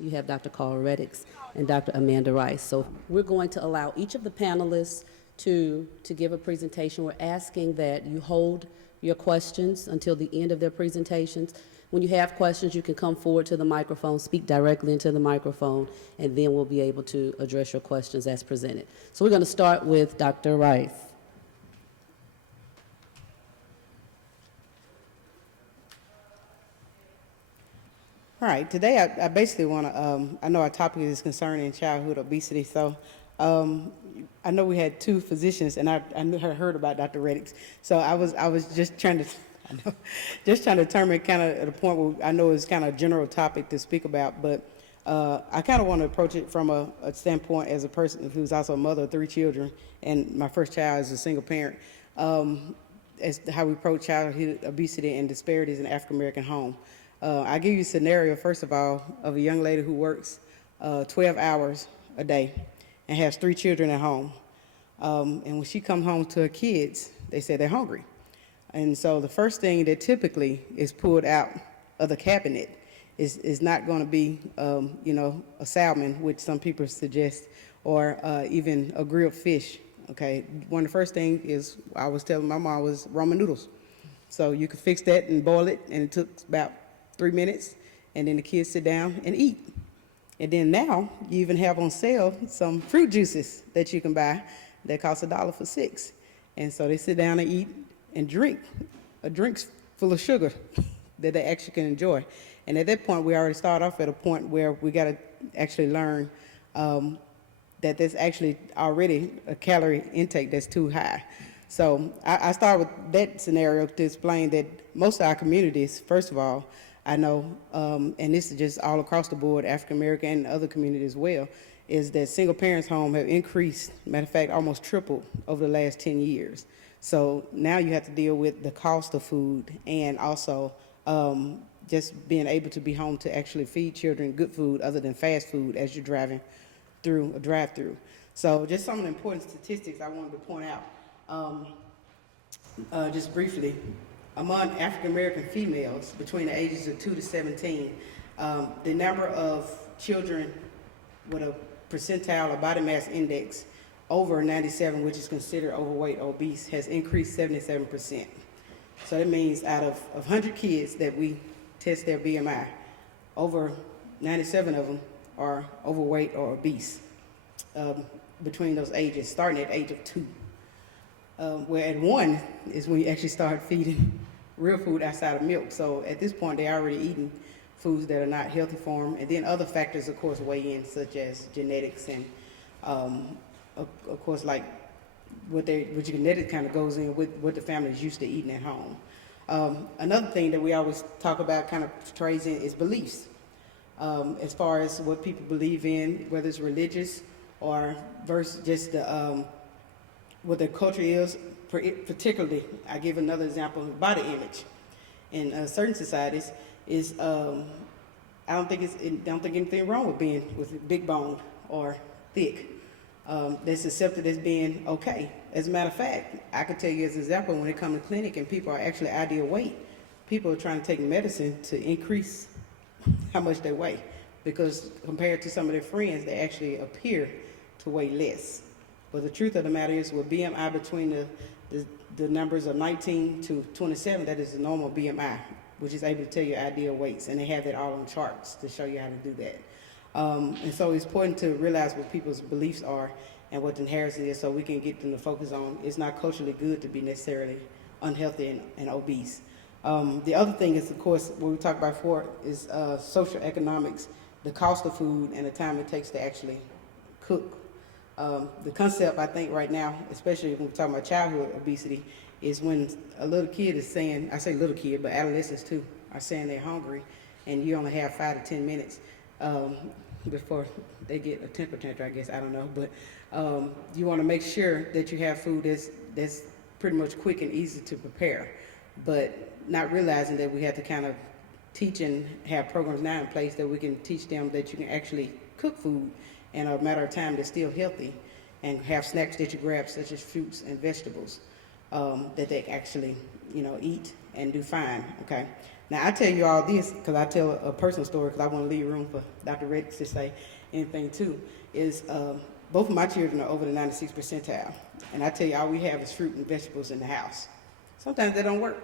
You have Dr. Carl Reddix and Dr. Amanda Rice. So we're going to allow each of the panelists to give a presentation. We're asking that you hold your questions until the end of their presentations. When you have questions, you can come forward to the microphone, speak directly into the microphone, and then we'll be able to address your questions as presented. So we're going to start with Dr. Rice. All right, today I basically want to, I know our topic is concerning childhood obesity, so I know we had two physicians, and I heard about Dr. Reddix, so I was just trying to, just trying to determine kind of at a point where I know it's kind of a general topic to speak about, but I kind of want to approach it from a standpoint as a person who's also a mother of 3 children, and my first child is a single parent, as to how we approach childhood obesity and disparities in the African American home. I'll give you a scenario, first of all, of a young lady who works 12 hours a day and has 3 children at home. And when she comes home to her kids, they say they're hungry. And so the first thing that typically is pulled out of the cabinet is not going to be, a salmon, which some people suggest, or even a grilled fish. Okay, one of the first things is, I was telling my mom, was ramen noodles. So you can fix that and boil it, and it took about 3 minutes, and then the kids sit down and eat. And then now, you even have on sale some fruit juices that you can buy that cost $1 for 6. And so they sit down and eat and drink a drink's full of sugar that they actually can enjoy. And at that point, we already start off at a point where we got to actually learn that there's actually already a calorie intake that's too high. So I start with that scenario to explain that most of our communities, first of all, I know, and this is just all across the board, African American and other communities as well, is that single parents' home have increased, matter of fact, almost tripled over the last 10 years. So now you have to deal with the cost of food, and also just being able to be home to actually feed children good food other than fast food as you're driving through a drive-through. So just some of the important statistics I wanted to point out, just briefly. Among African American females between the ages of 2 to 17, the number of children with a percentile or body mass index over 97, which is considered overweight or obese, has increased 77%. So that means out of 100 kids that we test their BMI, over 97 of them are overweight or obese between those ages, starting at the age of 2. Where at 1 is when you actually start feeding real food outside of milk. So at this point, they're already eating foods that are not healthy for them. And then other factors, of course, weigh in, such as genetics and, of course, like what genetics kind of goes in with what the family is used to eating at home. Another thing that we always talk about kind of portrays in is beliefs, as far as what people believe in, whether it's religious or versus just the what their culture is. Particularly, I give another example of body image. In certain societies, is I don't think anything wrong with being with big bone or thick. That's accepted as being okay. As a matter of fact, I could tell you as an example, when it comes to clinic and people are actually ideal weight, people are trying to take medicine to increase how much they weigh, because compared to some of their friends, they actually appear to weigh less. But the truth of the matter is, with BMI between the numbers of 19 to 27, that is the normal BMI, which is able to tell you ideal weights, and they have that all on charts to show you how to do that. And so it's important to realize what people's beliefs are and what the inheritance is, so we can get them to focus on it's not culturally good to be necessarily unhealthy and obese. The other thing is, of course, what we talked about before is social economics, the cost of food and the time it takes to actually cook. The concept, I think, right now, especially when we're talking about childhood obesity, is when a little kid is saying, I say little kid, but adolescents too, are saying they're hungry, and you only have 5 to 10 minutes before they get a temper tantrum, I guess, I don't know. But you want to make sure that you have food that's pretty much quick and easy to prepare, but not realizing that we have to kind of teach and have programs now in place that we can teach them that you can actually cook food in a matter of time that's still healthy, and have snacks that you grab, such as fruits and vegetables, that they actually, eat and do fine, okay? Now, I tell you all this because I tell a personal story because I want to leave room for Dr. Reddick to say anything too, is both of my children are over the 96th percentile. And I tell you, all we have is fruit and vegetables in the house. Sometimes they don't work.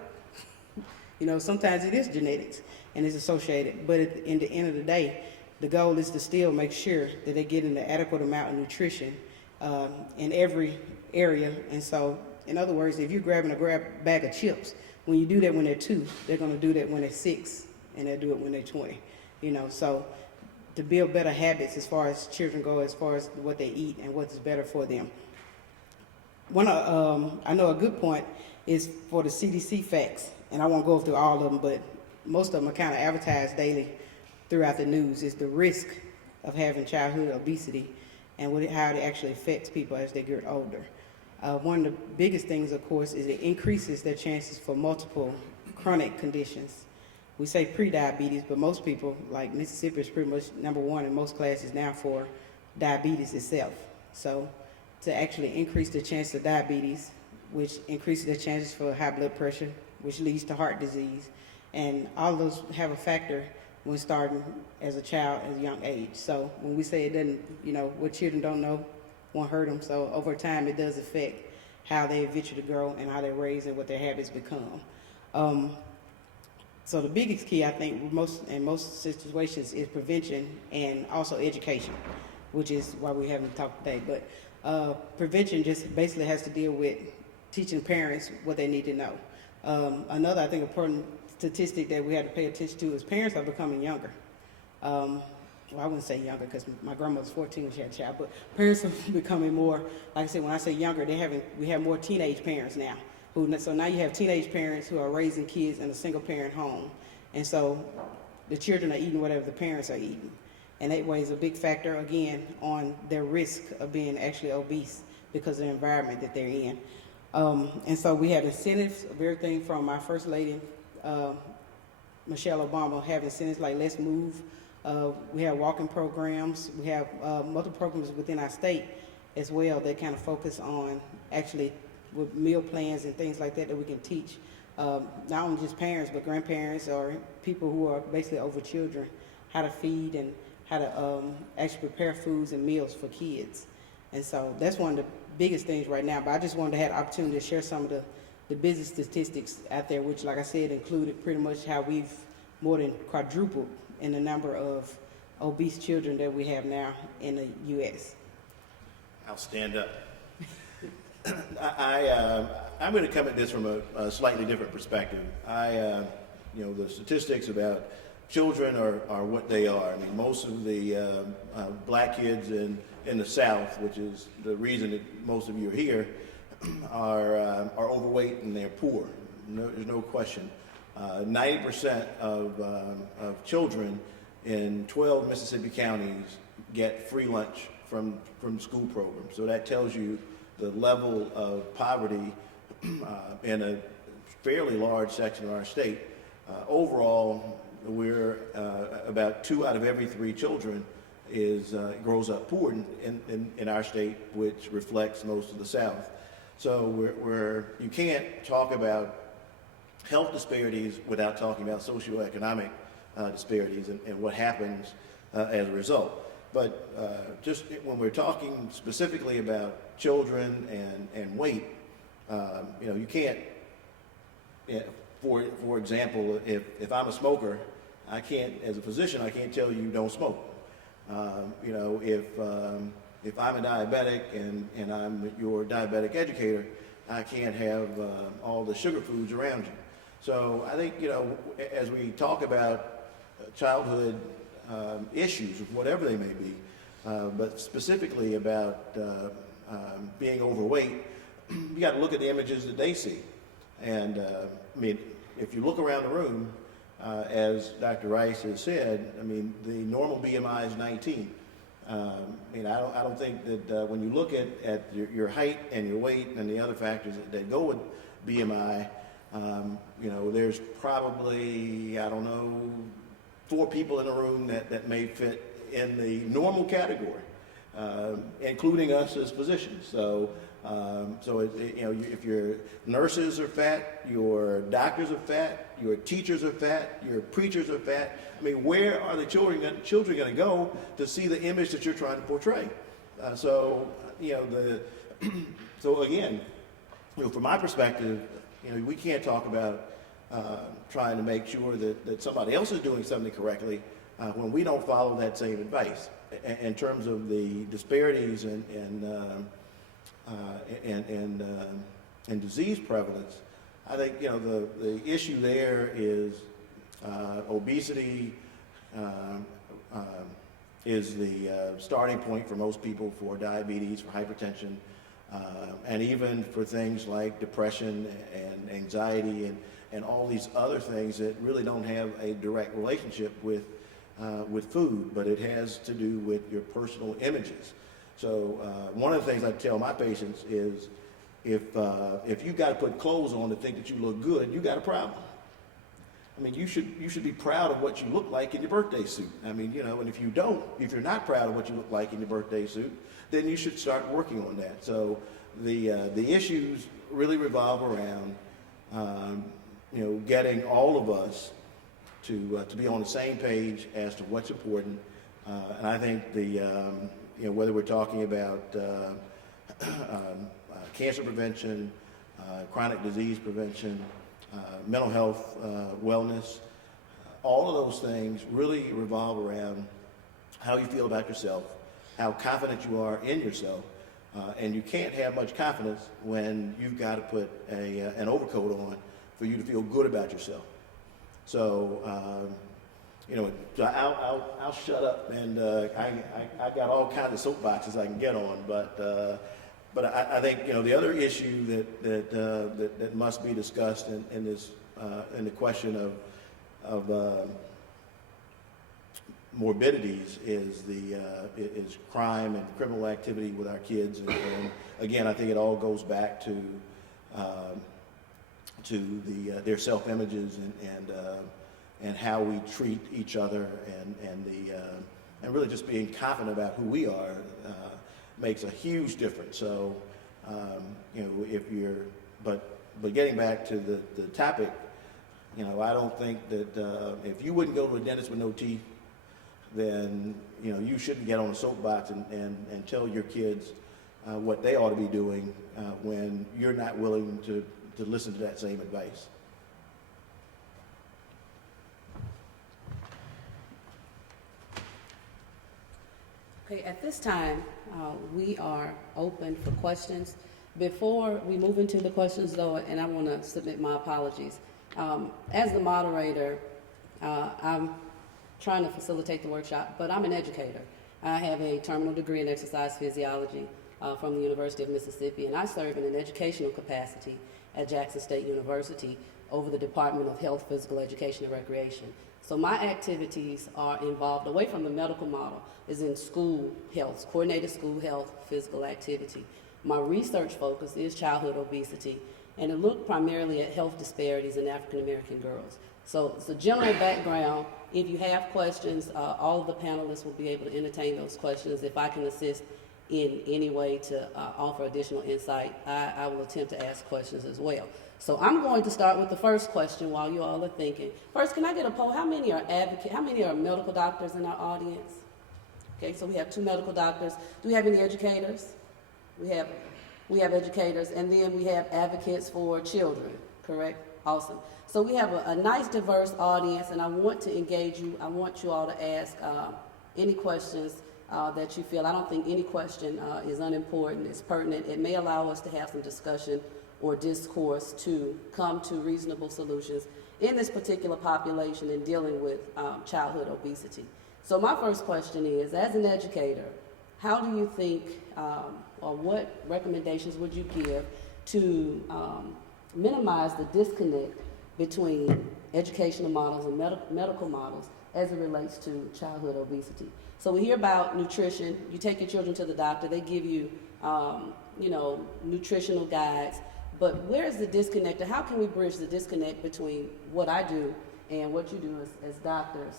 You know, sometimes it is genetics and it's associated. But in the end of the day, the goal is to still make sure that they're getting the adequate amount of nutrition in every area. And so, in other words, if you're grabbing a bag of chips, when you do that when they're 2, they're going to do that when they're 6, and they'll do it when they're 20. You know, so to build better habits as far as children go, as far as what they eat and what's better for them. I know a good point is for the CDC facts, and I won't go through all of them, but most of them are kind of advertised daily throughout the news, is the risk of having childhood obesity and how it actually affects people as they get older. One of the biggest things, of course, is it increases their chances for multiple chronic conditions. We say pre-diabetes, but most people, like Mississippi, is pretty much number 1 in most classes now for diabetes itself. So to actually increase the chance of diabetes, which increases the chances for high blood pressure, which leads to heart disease, and all of those have a factor when starting as a child at a young age. So when we say it doesn't, you know, what children don't know won't hurt them. So over time, it does affect how they eventually grow and how they're raised and what their habits become. So the biggest key, I think, in most situations is prevention and also education, which is why we haven't talked today. But prevention just basically has to deal with teaching parents what they need to know. Another, I think, important statistic that we have to pay attention to is parents are becoming younger. Well, I wouldn't say younger because my grandma was 14 when she had a child, but parents are becoming more, like I said, when I say younger, we have more teenage parents now. So now you have teenage parents who are raising kids in a single parent home. And so the children are eating whatever the parents are eating. And that weighs a big factor, again, on their risk of being actually obese because of the environment that they're in. And so we have incentives of everything from my First Lady, Michelle Obama, have incentives like Let's Move. We have walking programs. We have multiple programs within our state as well that kind of focus on actually with meal plans and things like that we can teach not only just parents but grandparents or people who are basically over children how to feed and how to actually prepare foods and meals for kids. And so that's one of the biggest things right now. But I just wanted to have the opportunity to share some of the business statistics out there, which, like I said, included pretty much how we've more than quadrupled in the number of obese children that we have now in the U.S. I'll stand up. I'm going to come at this from a slightly different perspective. The statistics about children are what they are. I mean, most of the black kids in the South, which is the reason that most of you are here, are overweight and they're poor. There's no question. 90% of children in 12 Mississippi counties get free lunch from school programs. So that tells you the level of poverty in a fairly large section of our state. Overall, we're about 2 out of every 3 children grows up poor in our state, which reflects most of the South. So you can't talk about health disparities without talking about socioeconomic disparities and what happens as a result. But just when we're talking specifically about children and weight, you can't, for example, if I'm a smoker, I can't, as a physician, I can't tell you don't smoke. If I'm a diabetic and I'm your diabetic educator, I can't have all the sugar foods around you. So I think, as we talk about childhood issues, whatever they may be, but specifically about being overweight, you got to look at the images that they see. And if you look around the room, as Dr. Rice has said, the normal BMI is 19. I don't think that when you look at your height and your weight and the other factors that go with BMI, there's probably, 4 people in the room that may fit in the normal category, including us as physicians. So If your nurses are fat, your doctors are fat, your teachers are fat, your preachers are fat. I mean, where are the children going to go to see the image that you're trying to portray? So again, from my perspective, we can't talk about trying to make sure that somebody else is doing something correctly when we don't follow that same advice. In terms of the disparities and disease prevalence, I think the issue there is obesity is the starting point for most people for diabetes, for hypertension, and even for things like depression and anxiety and all these other things that really don't have a direct relationship with food, but it has to do with your personal images. So one of the things I tell my patients is if you've got to put clothes on to think that you look good, you got a problem. I mean, you should be proud of what you look like in your birthday suit. I mean, and if you're not proud of what you look like in your birthday suit, then you should start working on that. So the issues really revolve around getting all of us to be on the same page as to what's important. And I think whether we're talking about cancer prevention, chronic disease prevention, mental health, wellness, all of those things really revolve around how you feel about yourself, how confident you are in yourself, and you can't have much confidence when you've got to put an overcoat on for you to feel good about yourself. So, I'll shut up, and I got all kinds of soapboxes I can get on, but I think the other issue that must be discussed in the question of morbidities is crime and criminal activity with our kids, and again, I think it all goes back to their self-images and how we treat each other and really just being confident about who we are makes a huge difference. So but getting back to the topic, I don't think that if you wouldn't go to a dentist with no teeth, then you shouldn't get on a soapbox and tell your kids what they ought to be doing when you're not willing to listen to that same advice. Okay, at this time, we are open for questions. Before we move into the questions, though, and I want to submit my apologies. As the moderator, I'm trying to facilitate the workshop, but I'm an educator. I have a terminal degree in exercise physiology from the University of Mississippi, and I serve in an educational capacity at Jackson State University over the Department of Health, Physical Education, and Recreation. So my activities are involved, away from the medical model, is in school health, coordinated school health, physical activity. My research focus is childhood obesity, and it looked primarily at health disparities in African American girls. So it's a general background. If you have questions, all of the panelists will be able to entertain those questions. If I can assist in any way to offer additional insight, I will attempt to ask questions as well. So I'm going to start with the first question while you all are thinking. First, can I get a poll? How many are medical doctors in our audience? Okay, so we have 2 medical doctors. Do we have any educators? We have educators, and then we have advocates for children, correct? Awesome. So we have a nice diverse audience, and I want to engage you. I want you all to ask any questions that you feel. I don't think any question is unimportant. It's pertinent. It may allow us to have some discussion or discourse to come to reasonable solutions in this particular population in dealing with childhood obesity. So my first question is, as an educator, how do you think, or what recommendations would you give to minimize the disconnect between educational models and medical models as it relates to childhood obesity? So we hear about nutrition. You take your children to the doctor. They give you, nutritional guides. But where is the disconnect, or how can we bridge the disconnect between what I do and what you do as doctors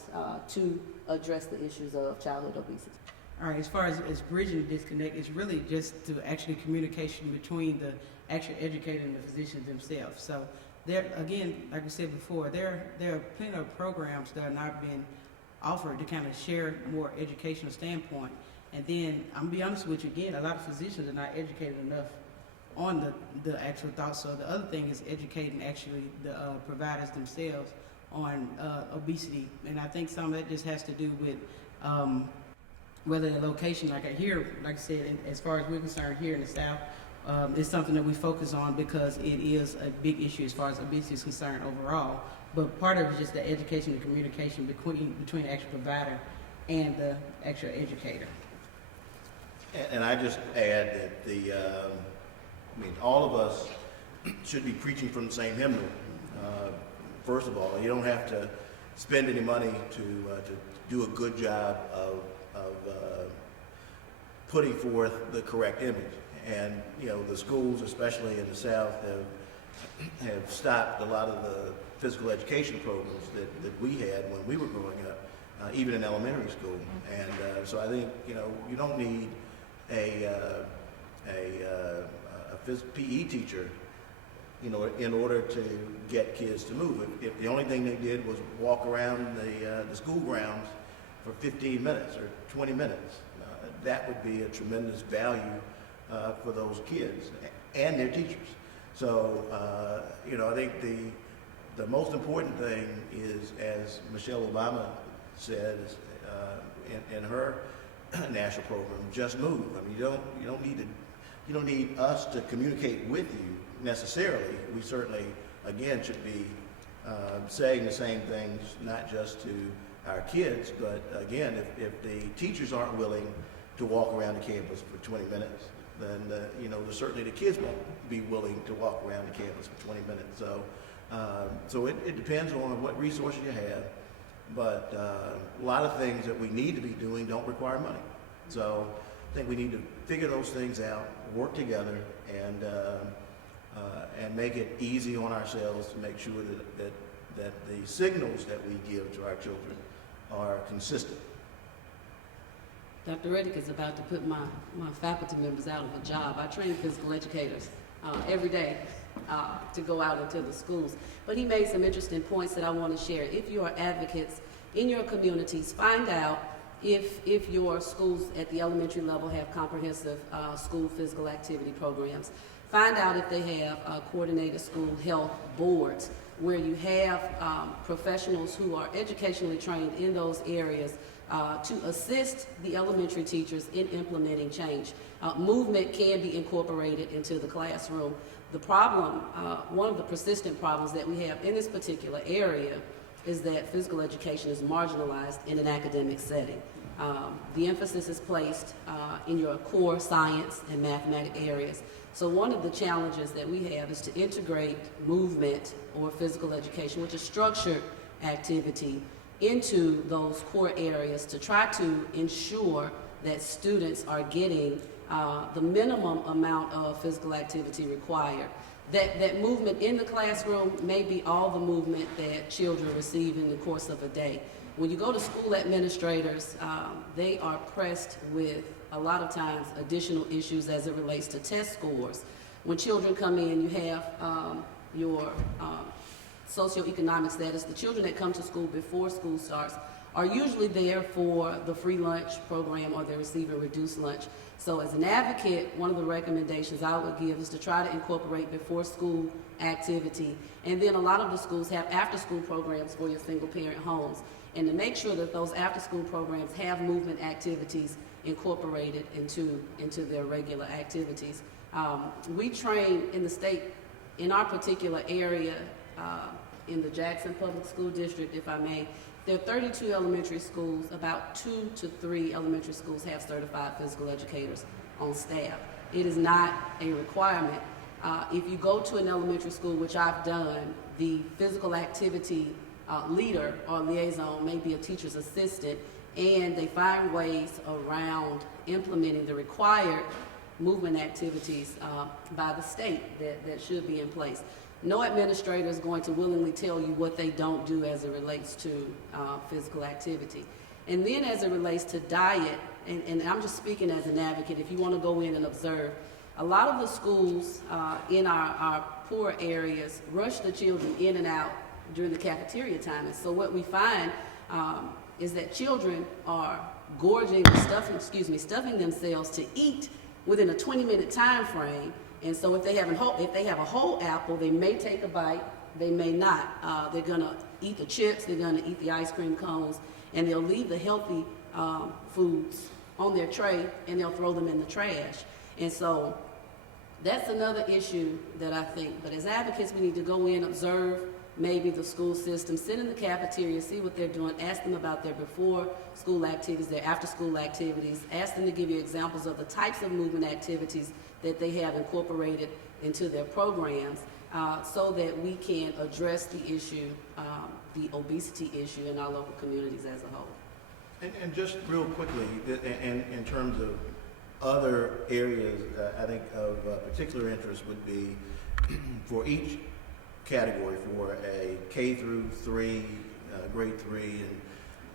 to address the issues of childhood obesity? All right, as far as bridging the disconnect, it's really just to actually communication between the actual educator and the physicians themselves. So there, again, like we said before, there are plenty of programs that are not being offered to kind of share more educational standpoint. And then, I'm gonna be honest with you again, a lot of physicians are not educated enough on the actual thoughts. So the other thing is educating actually the providers themselves on obesity. And I think some of that just has to do with whether the location, like I said, as far as we're concerned here in the South, it's something that we focus on because it is a big issue as far as obesity is concerned overall. But part of it is just the education and communication between the actual provider and the actual educator. And I just add that all of us should be preaching from the same hymnal. First of all, you don't have to spend any money to do a good job of putting forth the correct image. And the schools, especially in the South, have stopped a lot of the physical education programs that we had when we were growing up, even in elementary school. And so I think you don't need a PE teacher in order to get kids to move. If the only thing they did was walk around the school grounds for 15 minutes or 20 minutes, that would be a tremendous value for those kids and their teachers. So, I think the most important thing is, as Michelle Obama said in her national program, just move. I mean, you don't need us to communicate with you necessarily. We certainly, again, should be saying the same things, not just to our kids, but again, if the teachers aren't willing to walk around the campus for 20 minutes, then certainly the kids won't be willing to walk around the campus for 20 minutes. So it depends on what resources you have, but a lot of things that we need to be doing don't require money. So I think we need to figure those things out, work together, and make it easy on ourselves to make sure that the signals that we give to our children are consistent. Dr. Reddick is about to put my faculty members out of a job. I train physical educators every day to go out into the schools. But he made some interesting points that I want to share. If you are advocates in your communities, find out if your schools at the elementary level have comprehensive school physical activity programs. Find out if they have coordinated school health boards where you have professionals who are educationally trained in those areas to assist the elementary teachers in implementing change. Movement can be incorporated into the classroom. The problem, one of the persistent problems that we have in this particular area is that physical education is marginalized in an academic setting. The emphasis is placed in your core science and mathematics areas. So one of the challenges that we have is to integrate movement or physical education, which is structured activity, into those core areas to try to ensure that students are getting the minimum amount of physical activity required. That movement in the classroom may be all the movement that children receive in the course of a day. When you go to school administrators, they are pressed with a lot of times additional issues as it relates to test scores. When children come in, you have your socioeconomic status. The children that come to school before school starts are usually there for the free lunch program or they're receiving reduced lunch. So as an advocate, one of the recommendations I would give is to try to incorporate before school activity. And then a lot of the schools have after school programs for your single parent homes. And to make sure that those after school programs have movement activities incorporated into their regular activities. We train in the state, in our particular area, in the Jackson Public School District, if I may, there are 32 elementary schools. About 2 to 3 elementary schools have certified physical educators on staff. It is not a requirement. If you go to an elementary school, which I've done, the physical activity leader or liaison may be a teacher's assistant, and they find ways around implementing the required movement activities by the state that should be in place. no administrator is going to willingly tell you what they don't do as it relates to physical activity. And then as it relates to diet, and I'm just speaking as an advocate, if you want to go in and observe, a lot of the schools in our poor areas rush the children in and out during the cafeteria time. And so what we find is that children are gorging, stuffing themselves to eat within a 20-minute time frame. And so if they have a whole apple, they may take a bite, they may not. They're gonna eat the chips, they're gonna eat the ice cream cones, and they'll leave the healthy foods on their tray and they'll throw them in the trash. And so that's another issue that I think, but as advocates, we need to go in, observe maybe the school system, sit in the cafeteria, see what they're doing, ask them about their before school activities, their after school activities, ask them to give you examples of the types of movement activities that they have incorporated into their programs, so that we can address the issue, the obesity issue in our local communities as a whole. And just real quickly, in terms of other areas, I think of particular interest would be for each category, for a K through 3, grade 3,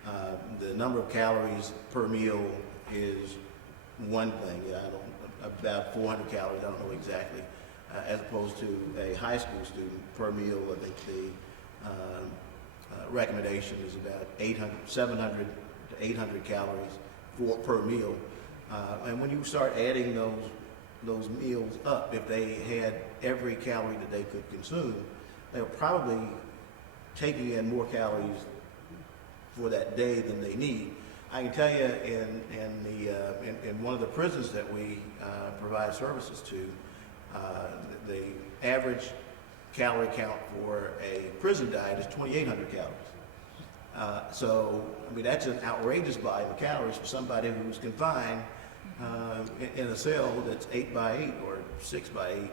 and the number of calories per meal is one thing. About 400 calories, I don't know exactly, as opposed to a high school student per meal. I think the recommendation is about 700 to 800 calories per meal. And when you start adding those meals up, if they had every calorie that they could consume, they were probably taking in more calories for that day than they need. I can tell you in one of the prisons that we provide services to, the average calorie count for a prison diet is 2,800 calories. So, I mean, that's an outrageous volume of calories for somebody who's confined in a cell that's 8 by 8 or 6 by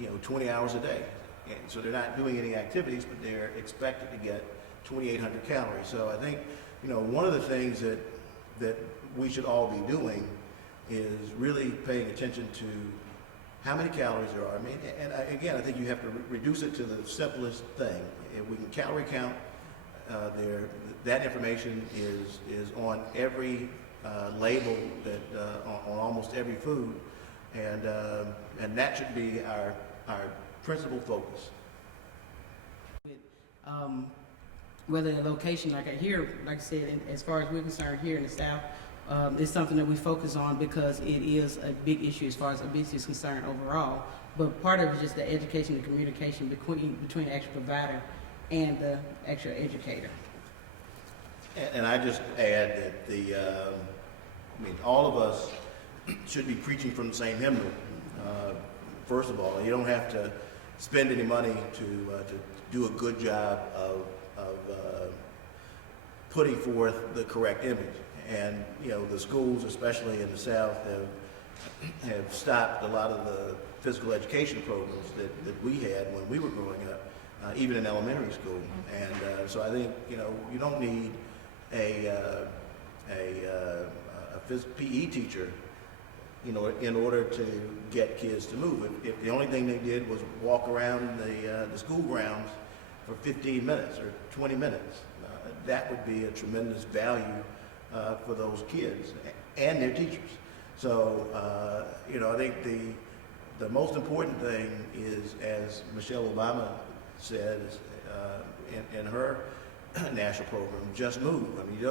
8, 20 hours a day. And so they're not doing any activities, but they're expected to get 2,800 calories. So I think, one of the things that we should all be doing is really paying attention to how many calories there are. I mean, and again, I think you have to reduce it to the simplest thing. If we can calorie count, that information is on every label on almost every food, and that should be our principal focus. Whether the location, like I said, as far as we're concerned here in the South, it's something that we focus on because it is a big issue as far as obesity is concerned overall. But part of it is just the education and communication between the actual provider and the actual educator. And I just add that all of us should be preaching from the same hymnal. First of all, you don't have to spend any money to do a good job of putting forth the correct image. And the schools, especially in the South, have stopped a lot of the physical education programs that we had when we were growing up, even in elementary school. And so I think you don't need a PE teacher in order to get kids to move. If the only thing they did was walk around the school grounds for 15 minutes or 20 minutes, that would be a tremendous value for those kids and their teachers. So, I think the most important thing is, as Michelle Obama said in her national program, just move. I mean, you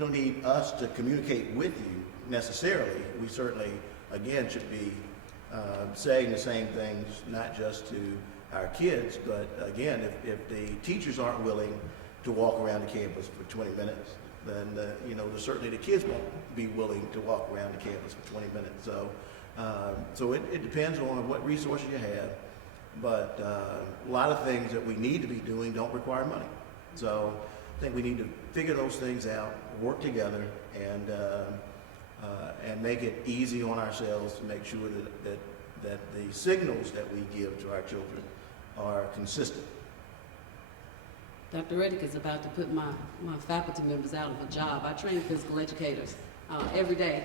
don't need us to communicate with you necessarily. We certainly, again, should be saying the same things, not just to our kids, but again, if the teachers aren't willing to walk around the campus for 20 minutes, then certainly the kids won't be willing to walk around the campus for 20 minutes. So it depends on what resources you have, but a lot of things that we need to be doing don't require money. So I think we need to figure those things out, work together, and make it easy on ourselves to make sure that the signals that we give to our children are consistent. Dr. Reddick is about to put my faculty members out of a job. I train physical educators, every day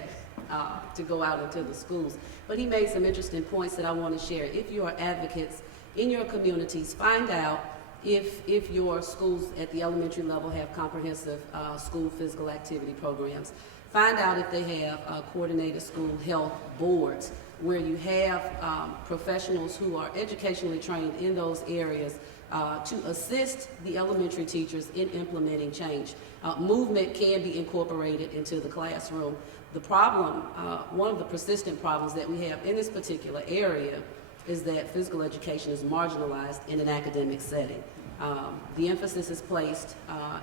to go out into the schools. But he made some interesting points that I want to share. If you are advocates in your communities, find out if your schools at the elementary level have comprehensive school physical activity programs. Find out if they have coordinated school health boards where you have professionals who are educationally trained in those areas to assist the elementary teachers in implementing change. Movement can be incorporated into the classroom. The problem, one of the persistent problems that we have in this particular area is that physical education is marginalized in an academic setting. The emphasis is placed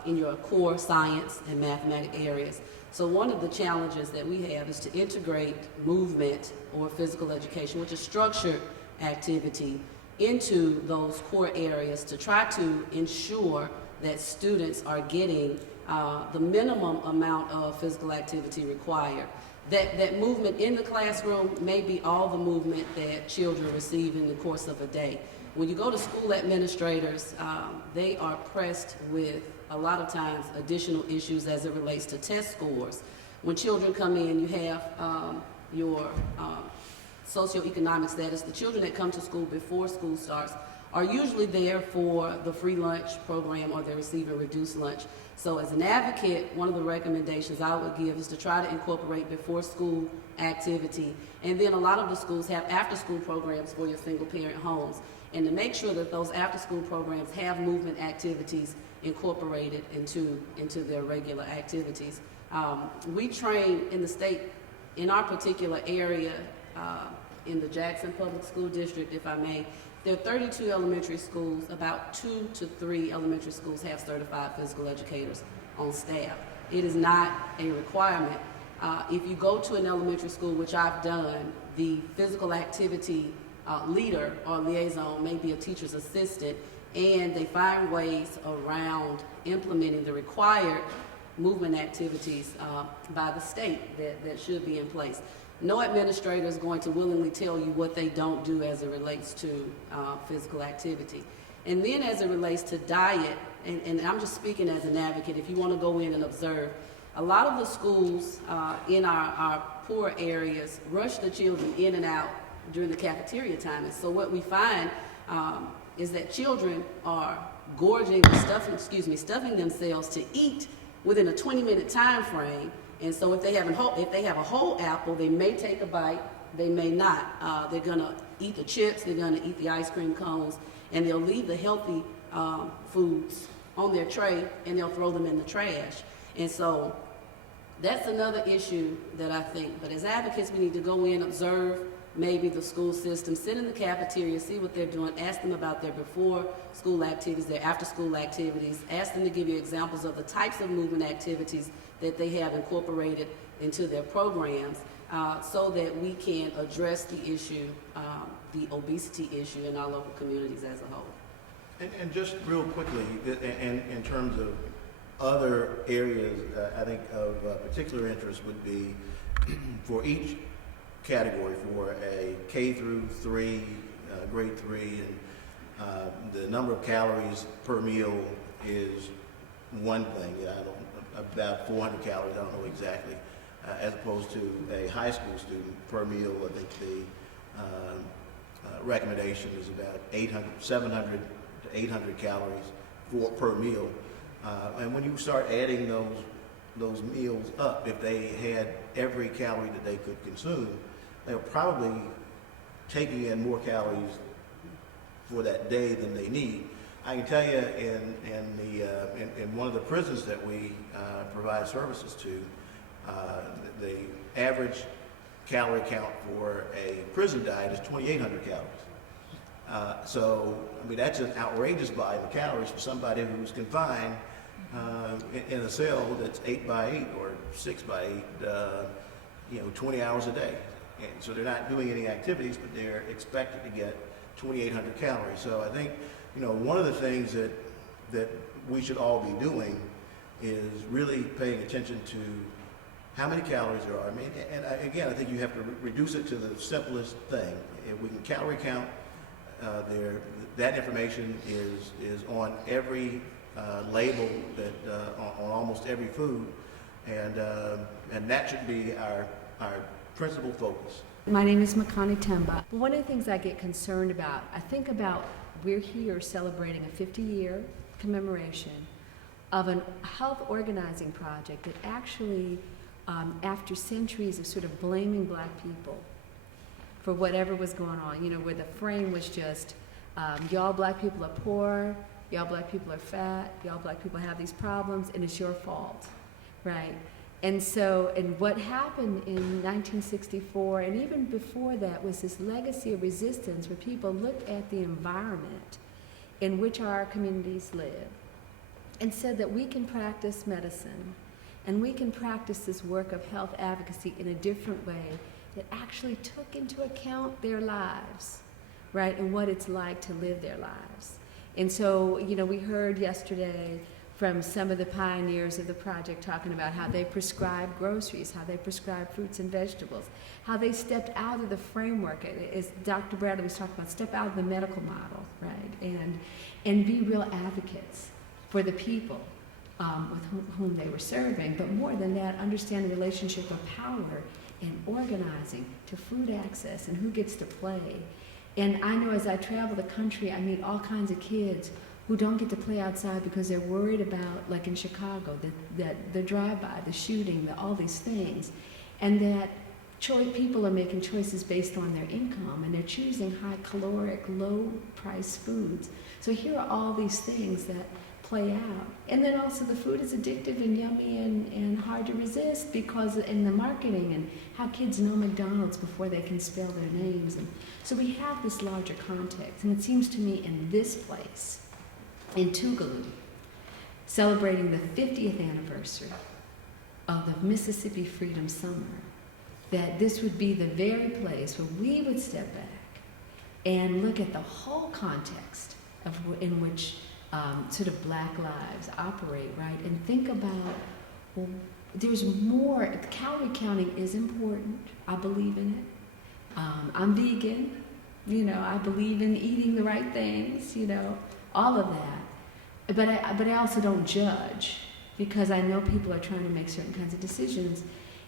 in your core science and mathematics areas. So one of the challenges that we have is to integrate movement or physical education, which is structured activity, into those core areas to try to ensure that students are getting the minimum amount of physical activity required. That movement in the classroom may be all the movement that children receive in the course of a day. When you go to school administrators, they are pressed with a lot of times additional issues as it relates to test scores. When children come in, you have your socioeconomic status. The children that come to school before school starts are usually there for the free lunch program or they receive a reduced lunch. So as an advocate, one of the recommendations I would give is to try to incorporate before school activity. And then a lot of the schools have after school programs for your single parent homes. And to make sure that those after school programs have movement activities incorporated into their regular activities. We train in the state, in our particular area, in the Jackson Public School District, if I may, there are 32 elementary schools. About 2 to 3 elementary schools have certified physical educators on staff. It is not a requirement. If you go to an elementary school, which I've done, the physical activity leader or liaison may be a teacher's assistant, and they find ways around implementing the required movement activities by the state that should be in place. No administrator is going to willingly tell you what they don't do as it relates to physical activity. And then as it relates to diet, and I'm just speaking as an advocate, if you want to go in and observe, a lot of the schools in our poor areas rush the children in and out during the cafeteria time. And so what we find is that children are stuffing themselves to eat within a 20-minute time frame. And so if they have a whole apple, they may take a bite, they may not. They're gonna eat the chips, they're gonna eat the ice cream cones, and they'll leave the healthy foods on their tray and they'll throw them in the trash. And so that's another issue that I think, but as advocates, we need to go in, observe maybe the school system, sit in the cafeteria, see what they're doing, ask them about their before school activities, their after school activities, ask them to give you examples of the types of movement activities that they have incorporated into their programs so that we can address the issue, the obesity issue in our local communities as a whole. And just real quickly, in terms of other areas, I think of particular interest would be for each category, for a K through 3, grade 3, and the number of calories per meal is one thing. About 400 calories, I don't know exactly, as opposed to a high school student per meal. I think the recommendation is about 700 to 800 calories per meal. And when you start adding those meals up, if they had every calorie that they could consume, they're probably taking in more calories for that day than they need. I can tell you in one of the prisons that we provide services to, the average calorie count for a prison diet is 2,800 calories. So, I mean, that's an outrageous volume of calories for somebody who's confined in a cell that's 8 by 8 or 6 by 8, 20 hours a day. And so they're not doing any activities, but they're expected to get 2,800 calories. So I think, one of the things that we should all be doing is really paying attention to how many calories there are. I mean, and again, I think you have to reduce it to the simplest thing. If we can calorie count, that information is on every label that on almost every food. And that should be our principal focus. My name is Makani Temba. One of the things I get concerned about, I think about we're here celebrating a 50-year commemoration of a health organizing project that actually, after centuries of sort of blaming black people for whatever was going on, you know, where the frame was just, y'all black people are poor, y'all black people are fat, y'all black people have these problems, and it's your fault, right? And so, and what happened in 1964, and even before that, was this legacy of resistance where people looked at the environment in which our communities live and said that we can practice medicine and we can practice this work of health advocacy in a different way that actually took into account their lives, right, and what it's like to live their lives. And so, you know, we heard yesterday from some of the pioneers of the project talking about how they prescribe groceries, how they prescribe fruits and vegetables, how they stepped out of the framework, as Dr. Bradley was talking about, step out of the medical model, right, and be real advocates for the people with whom they were serving. But more than that, understand the relationship of power and organizing to food access and who gets to play. And I know as I travel the country, I meet all kinds of kids who don't get to play outside because they're worried about, like in Chicago, that the drive-by, the shooting, all these things, and that people are making choices based on their income, and they're choosing high-caloric, low-price foods. So here are all these things that play out. And then also the food is addictive and yummy and hard to resist because in the marketing and how kids know McDonald's before they can spell their names. And so we have this larger context, and it seems to me in this place, in Tougaloo, celebrating the 50th anniversary of the Mississippi Freedom Summer, that this would be the very place where we would step back and look at the whole context in which sort of black lives operate, right? And think about, well, there's more. Calorie counting is important. I believe in it. I'm vegan. You know, I believe in eating the right things, you know, all of that. But I also don't judge because I know people are trying to make certain kinds of decisions.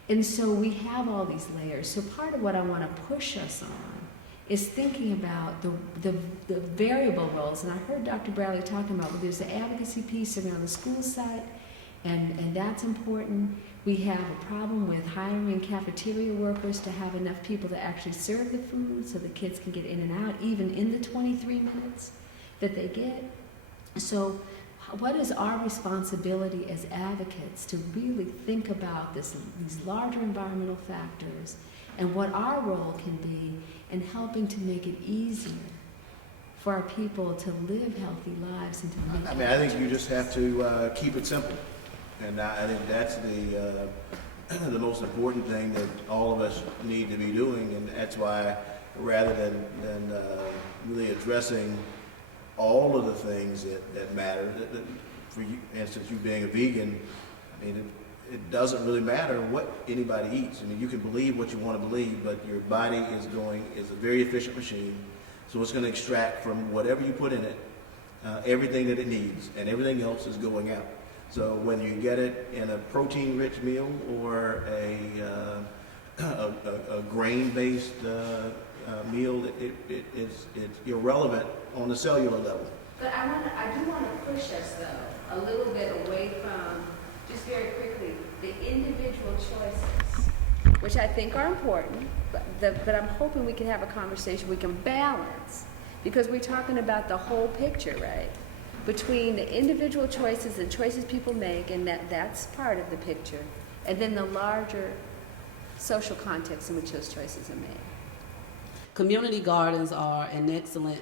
And so we have all these layers. So part of what I want to push us on is thinking about the variable roles. And I heard Dr. Bradley talking about, well, there's the advocacy piece around the school site, and that's important. We have a problem with hiring cafeteria workers to have enough people to actually serve the food so the kids can get in and out, even in the 23 minutes that they get. So what is our responsibility as advocates to really think about these larger environmental factors and what our role can be in helping to make it easier for our people to live healthy lives and to make I mean, I think you just have to keep it simple. And I think that's the most important thing that all of us need to be doing. And that's why rather than really addressing all of the things that matter, for you, instance, you being a vegan, I mean, it doesn't really matter what anybody eats. I mean, you can believe what you want to believe, but your body is a very efficient machine. So it's going to extract from whatever you put in it, everything that it needs, and everything else is going out. So whether you get it in a protein-rich meal or a grain-based meal, it's irrelevant on the cellular level. But I do want to push us, though, a little bit away from, just very quickly, the individual choices, which I think are important, but I'm hoping we can have a conversation we can balance, because we're talking about the whole picture, right? Between the individual choices and choices people make, and that's part of the picture, and then the larger social context in which those choices are made. Community gardens are an excellent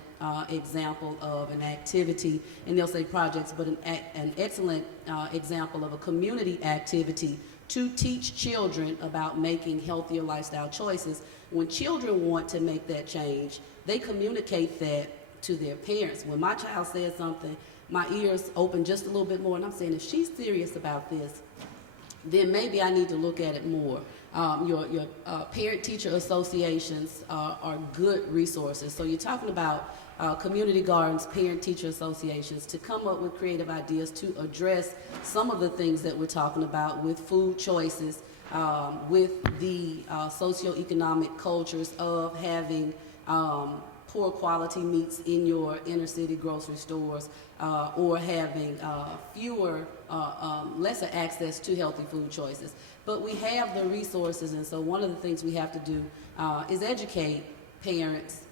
example of an activity, and they'll say projects, but an excellent example of a community activity to teach children about making healthier lifestyle choices. When children want to make that change, they communicate that to their parents. When my child says something, my ears open just a little bit more, and I'm saying, if she's serious about this, then maybe I need to look at it more. Your parent-teacher associations are good resources. So you're talking about community gardens, parent-teacher associations, to come up with creative ideas to address some of the things that we're talking about with food choices, with the socioeconomic cultures of having poor quality meats in your inner city grocery stores, or having lesser access to healthy food choices. But we have the resources, and so one of the things we have to do is educate parents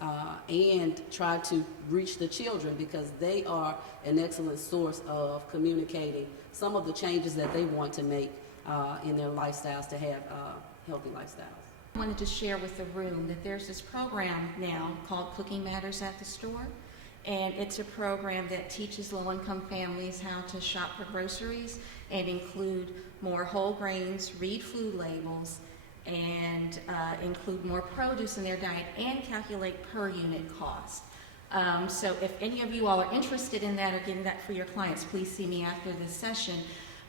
and try to reach the children, because they are an excellent source of communicating some of the changes that they want to make in their lifestyles to have healthy lifestyles. I wanted to share with the room that there's this program now called Cooking Matters at the Store, and it's a program that teaches low-income families how to shop for groceries and include more whole grains, read food labels, and include more produce in their diet and calculate per unit cost. So if any of you all are interested in that or getting that for your clients, please see me after this session.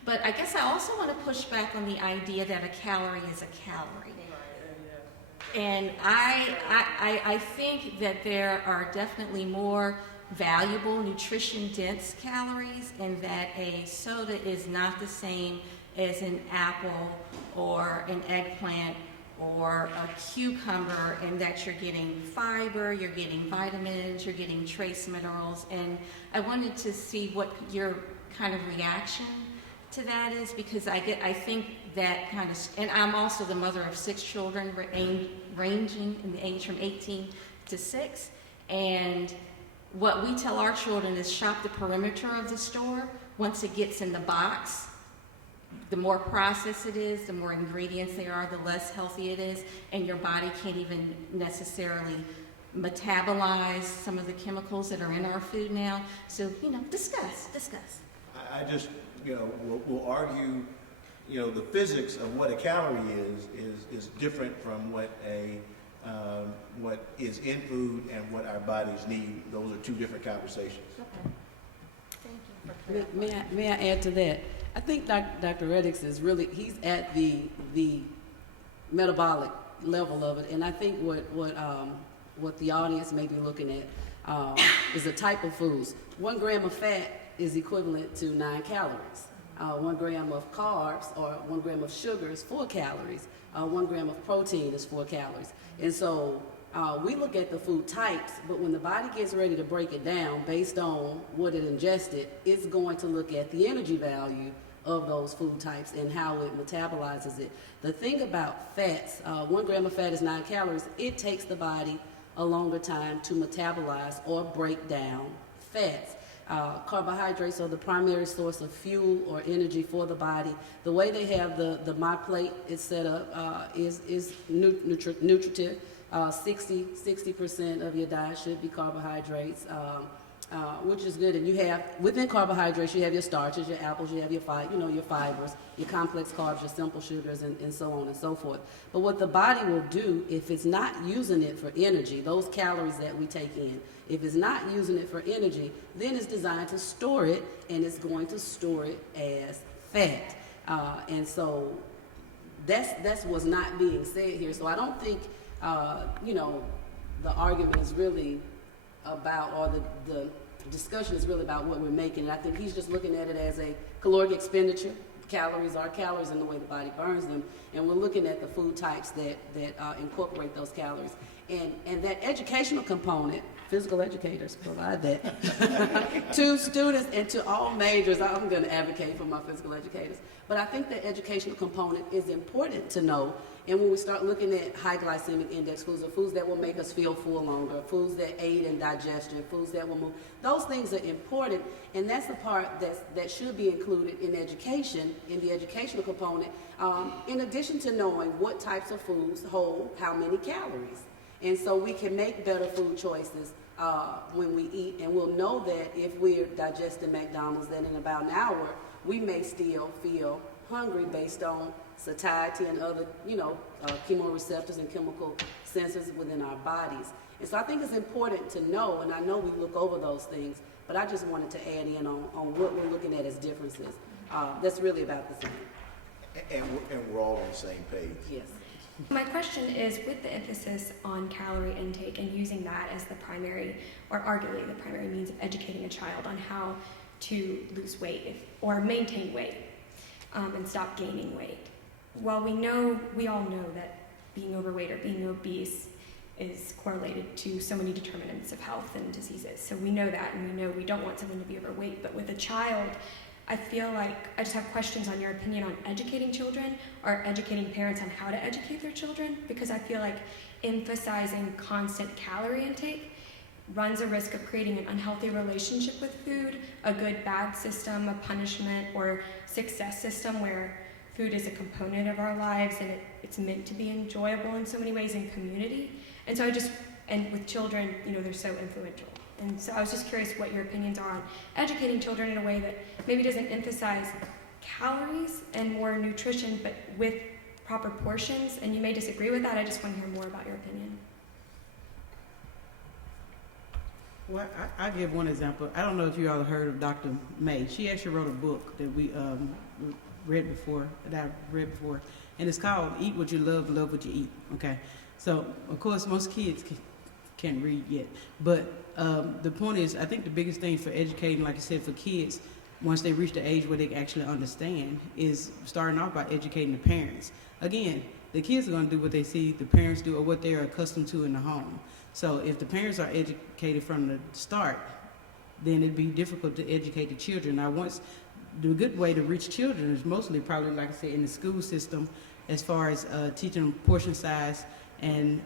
But I guess I also want to push back on the idea that a calorie is a calorie. And I think that there are definitely more valuable nutrition-dense calories, and that a soda is not the same as an apple or an eggplant or a cucumber, and that you're getting fiber, you're getting vitamins, you're getting trace minerals. And I wanted to see what your kind of reaction to that is, because I think that kind of, and I'm also the mother of 6 children ranging in the age from 18 to 6, and what we tell our children is shop the perimeter of the store. Once it gets in the box, the more processed it is, the more ingredients there are, the less healthy it is, and your body can't even necessarily metabolize some of the chemicals that are in our food now. So, discuss. I just, will argue, the physics of what a calorie is different from what is in food and what our bodies need. Those are 2 different conversations. Okay. Thank you for May I add to that? I think Dr. Reddix is really, he's at the metabolic level of it, and I think what the audience may be looking at is a type of foods. 1 gram of fat is equivalent to 9 calories. 1 gram of carbs or 1 gram of sugar is 4 calories. 1 gram of protein is 4 calories. And so we look at the food types, but when the body gets ready to break it down based on what it ingested, it's going to look at the energy value of those food types and how it metabolizes it. The thing about fats, 1 gram of fat is 9 calories. It takes the body a longer time to metabolize or break down fats. Carbohydrates are the primary source of fuel or energy for the body. The way they have the My Plate is set up is nutritive. 60% of your diet should be carbohydrates, which is good. And you have, within carbohydrates, you have your starches, your apples, you have your fibers, your complex carbs, your simple sugars, and so on and so forth. But what the body will do, if it's not using it for energy, those calories that we take in, if it's not using it for energy, then it's designed to store it, and it's going to store it as fat. And so that's what's not being said here. So I don't think, the argument is really about, or the discussion is really about what we're making. And I think he's just looking at it as a caloric expenditure. Calories are calories in the way the body burns them. And we're looking at the food types that incorporate those calories. And that educational component, physical educators provide that to students and to all majors. I'm going to advocate for my physical educators. But I think that educational component is important to know. And when we start looking at high glycemic index foods, or foods that will make us feel full longer, foods that aid in digestion, foods that will move, those things are important. And that's the part that should be included in education, in the educational component, in addition to knowing what types of foods hold how many calories. And so we can make better food choices when we eat, and we'll know that if we're digesting McDonald's, then in about an hour, we may still feel hungry based on satiety and other, chemoreceptors and chemical sensors within our bodies. And so I think it's important to know, and I know we look over those things, but I just wanted to add in on what we're looking at as differences. That's really about the same. And we're all on the same page. Yes. My question is, with the emphasis on calorie intake and using that as the primary, or arguably the primary means of educating a child on how to lose weight or maintain weight and stop gaining weight. While we all know that being overweight or being obese is correlated to so many determinants of health and diseases. So we know that, and we know we don't want someone to be overweight. But with a child, I feel like I just have questions on your opinion on educating children or educating parents on how to educate their children, because I feel like emphasizing constant calorie intake runs a risk of creating an unhealthy relationship with food, a good-bad system, a punishment or success system where food is a component of our lives and it's meant to be enjoyable in so many ways in community. And so and with children, they're so influential. And so I was just curious what your opinions are on educating children in a way that maybe doesn't emphasize calories and more nutrition, but with proper portions. And you may disagree with that. I just want to hear more about your opinion. Well, I give one example. I don't know if you all heard of Dr. May. She actually wrote a book that we read before, and it's called Eat What You Love, Love What You Eat. Okay, so of course most kids can't read yet, but the point is, I think the biggest thing for educating, like I said, for kids, once they reach the age where they can actually understand, is starting off by educating the parents. Again, the kids are going to do what they see the parents do or what they're accustomed to in the home. So if the parents are educated from the start, then it'd be difficult to educate the children. Now, the good way to reach children is mostly probably, like I said, in the school system, as far as teaching them portion size and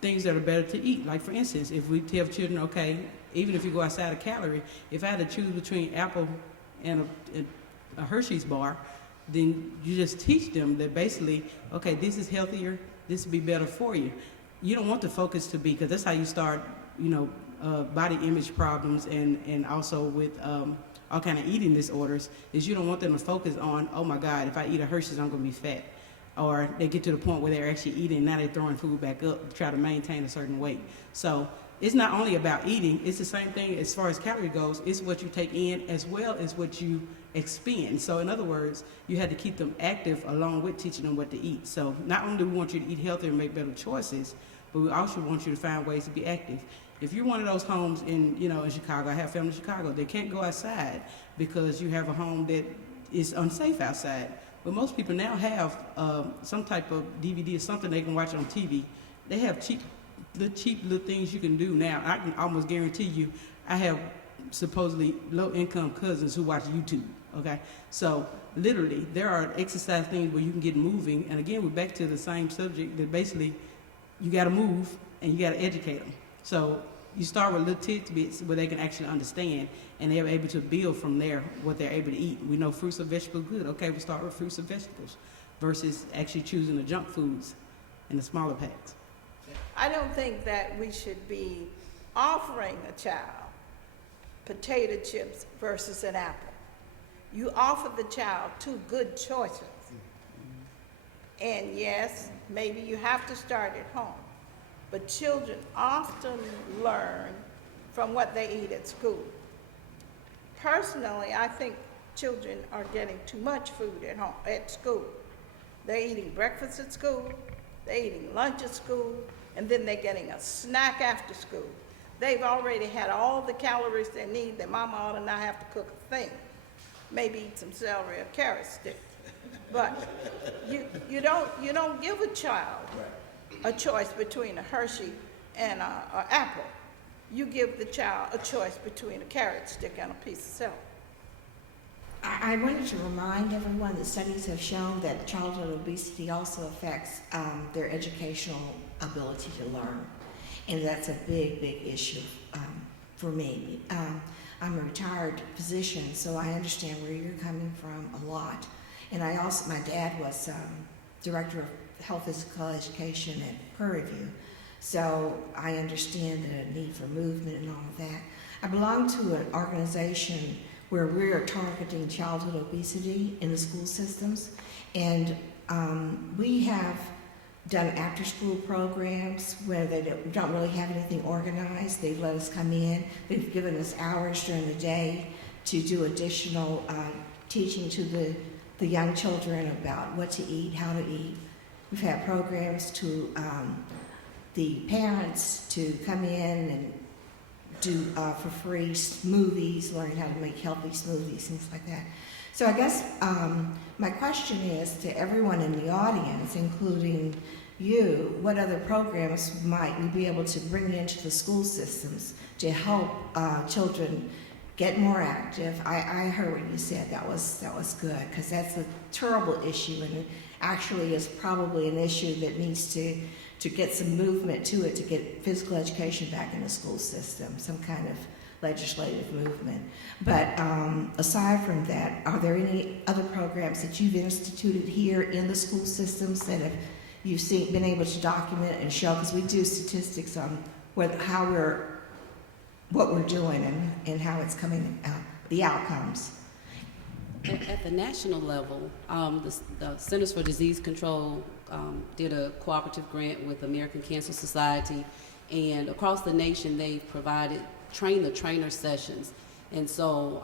things that are better to eat. Like, for instance, if we tell children, okay, even if you go outside a calorie, if I had to choose between apple and a Hershey's bar, then you just teach them that basically, okay, this is healthier, this will be better for you. You don't want the focus to be, because that's how you start, body image problems and also with all kind of eating disorders, is you don't want them to focus on, oh my God, if I eat a Hershey's, I'm going to be fat. Or they get to the point where they're actually eating, now they're throwing food back up to try to maintain a certain weight. So it's not only about eating, it's the same thing as far as calorie goes. It's what you take in as well as what you expend. So in other words, you had to keep them active along with teaching them what to eat. So not only do we want you to eat healthier and make better choices, but we also want you to find ways to be active. If you're one of those homes in Chicago, I have family in Chicago, they can't go outside because you have a home that is unsafe outside. But most people now have some type of DVD or something they can watch on TV. They have cheap little things you can do now. I can almost guarantee you, I have supposedly low-income cousins who watch YouTube, okay? So literally, there are exercise things where you can get moving. And again, we're back to the same subject that basically you got to move and you got to educate them. So you start with little tidbits where they can actually understand, and they're able to build from there what they're able to eat. We know fruits and vegetables good. Okay, we start with fruits and vegetables versus actually choosing the junk foods in the smaller packs. I don't think that we should be offering a child potato chips versus an apple. You offer the child two good choices. And yes, maybe you have to start at home. But children often learn from what they eat at school. Personally, I think children are getting too much food at school. They're eating breakfast at school, they're eating lunch at school, and then they're getting a snack after school. They've already had all the calories they need. Their mama ought to not have to cook a thing. Maybe eat some celery or carrot stick. But you don't give a child a choice between a Hershey and an apple. You give the child a choice between a carrot stick and a piece of celery. I wanted to remind everyone that studies have shown that childhood obesity also affects their educational ability to learn. And that's a big, big issue for me. I'm a retired physician, so I understand where you're coming from a lot. And my dad was director of health physical education at Prairie View. So I understand the need for movement and all of that. I belong to an organization where we are targeting childhood obesity in the school systems. And we have done after-school programs where they don't really have anything organized. They've let us come in. They've given us hours during the day to do additional teaching to the the young children about what to eat, how to eat. We've had programs to the parents to come in and do for free smoothies, learn how to make healthy smoothies, things like that. So I guess my question is to everyone in the audience, including you, what other programs might we be able to bring into the school systems to help children get more active? I heard what you said. That was good, because that's a terrible issue, and it actually is probably an issue that needs to get some movement to it, to get physical education back in the school system, some kind of legislative movement. But aside from that, are there any other programs that you've instituted here in the school systems that you've been able to document and show? Because we do statistics on what we're doing and how it's coming out, the outcomes. At the national level, the Centers for Disease Control did a cooperative grant with American Cancer Society, and across the nation they've provided train-the-trainer sessions. And so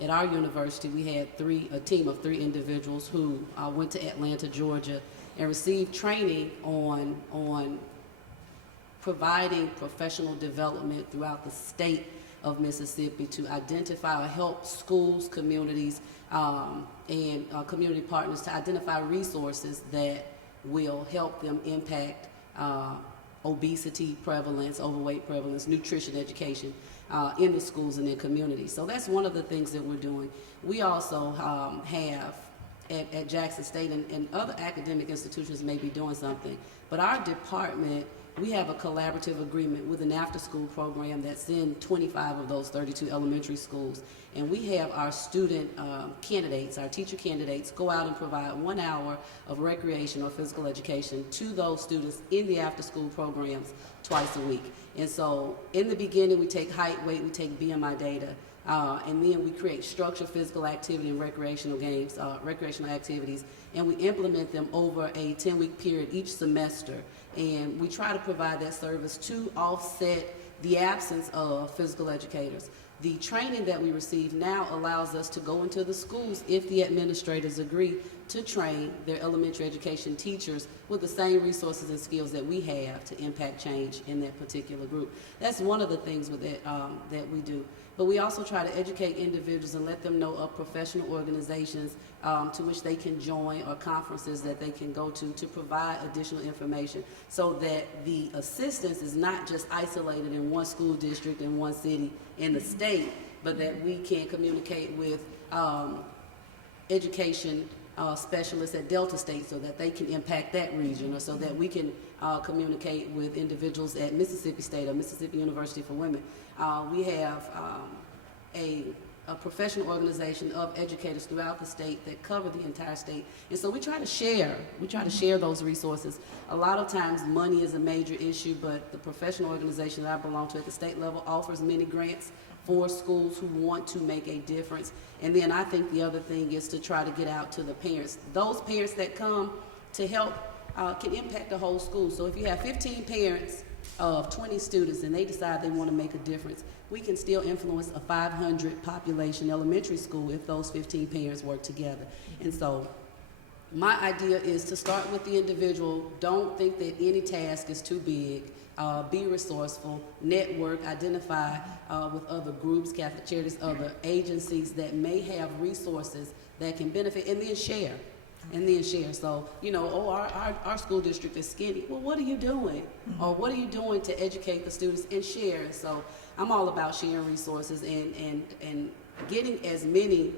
at our university we had a team of 3 individuals who went to Atlanta, Georgia, and received training on providing professional development throughout the state of Mississippi to identify or help schools, communities, and community partners to identify resources that will help them impact obesity prevalence, overweight prevalence, nutrition education in the schools and in communities. So that's one of the things that we're doing. We also have at Jackson State, and other academic institutions may be doing something, but our department, we have a collaborative agreement with an after-school program that's in 25 of those 32 elementary schools. And we have our student candidates, our teacher candidates, go out and provide 1 hour of recreation or physical education to those students in the after-school programs twice a week. And so in the beginning, we take height, weight, we take BMI data, and then we create structured physical activity and recreational games, recreational activities, and we implement them over a 10-week period each semester. And we try to provide that service to offset the absence of physical educators. The training that we receive now allows us to go into the schools if the administrators agree to train their elementary education teachers with the same resources and skills that we have to impact change in that particular group. That's one of the things with it, that we do. But we also try to educate individuals and let them know of professional organizations to which they can join, or conferences that they can go to provide additional information, so that the assistance is not just isolated in one school district in one city in the state, but that we can communicate with education specialists at Delta State so that they can impact that region, or so that we can communicate with individuals at Mississippi State or Mississippi University for Women. We have a professional organization of educators throughout the state that cover the entire state. And so we try to share those resources. A lot of times money is a major issue, but the professional organization that I belong to at the state level offers many grants for schools who want to make a difference. And then I think the other thing is to try to get out to the parents. Those parents that come to help can impact the whole school. So if you have 15 parents of 20 students and they decide they want to make a difference, we can still influence a 500 population elementary school if those 15 parents work together. And so my idea is to start with the individual. Don't think that any task is too big. Be resourceful, network, identify with other groups, Catholic Charities, other agencies that may have resources that can benefit, and then share. So, our school district is skinny. Well, what are you doing? Mm-hmm. Or what are you doing to educate the students and share? So I'm all about sharing resources and getting as many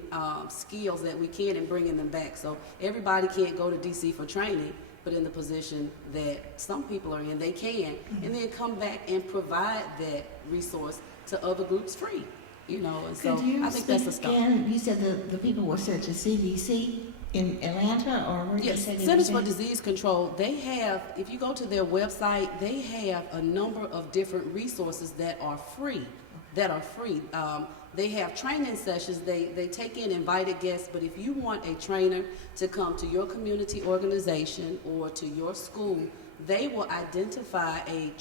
skills that we can and bringing them back. So everybody can't go to DC for training, but in the position that some people are in, they can, and then come back and provide that resource to other groups free. And so I think that's a start. You said the people were sent to CDC in Atlanta, or where did you say they Centers for were sent? Disease Control, they have, if you go to their website, they have a number of different resources that are free. They have training sessions. They take in invited guests, but if you want a trainer to come to your community organization or to your school, they will identify a